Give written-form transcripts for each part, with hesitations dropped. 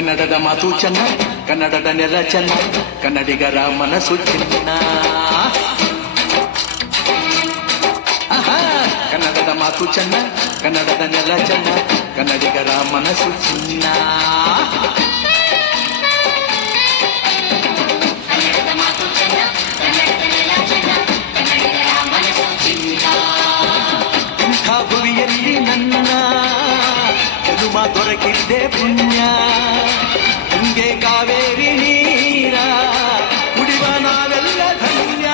ಕನ್ನಡದ ಮಾತು ಚೆನ್ನ, ಕನ್ನಡದ ನೆಲ ಚೆನ್ನ, ಕನ್ನಡಿಗರ ಮನಸ್ಸು ಚಿನ್ನ. ಕನ್ನಡದ ಮಾತು ಚೆನ್ನ, ಕನ್ನಡದ ನೆಲ ಚೆನ್ನ, ಕನ್ನಡಿಗರ ಮನಸ್ಸು ಚಿನ್ನ. ಇಂಥ ಭುವಿಯಲ್ಲಿ ನನ್ನ ಜನುಮ ದೊರಕಿದ್ದೆ ಪುಣ್ಯ. ಹಿಂಗೆ ಕಾವೇರಿ ನೀರ ಕುಡಿವ ನಾವೆಲ್ಲ ಧನ್ಯ.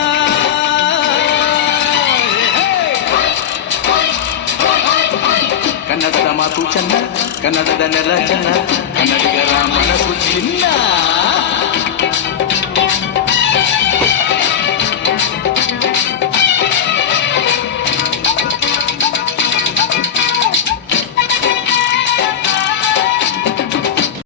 ಕನ್ನಡದ ಮಾತು ಚೆನ್ನ, ಕನ್ನಡದ ನೆಲ ಚೆನ್ನ, ಕನ್ನಡಿಗರ ಮನಸ್ಸು ಚಿನ್ನ.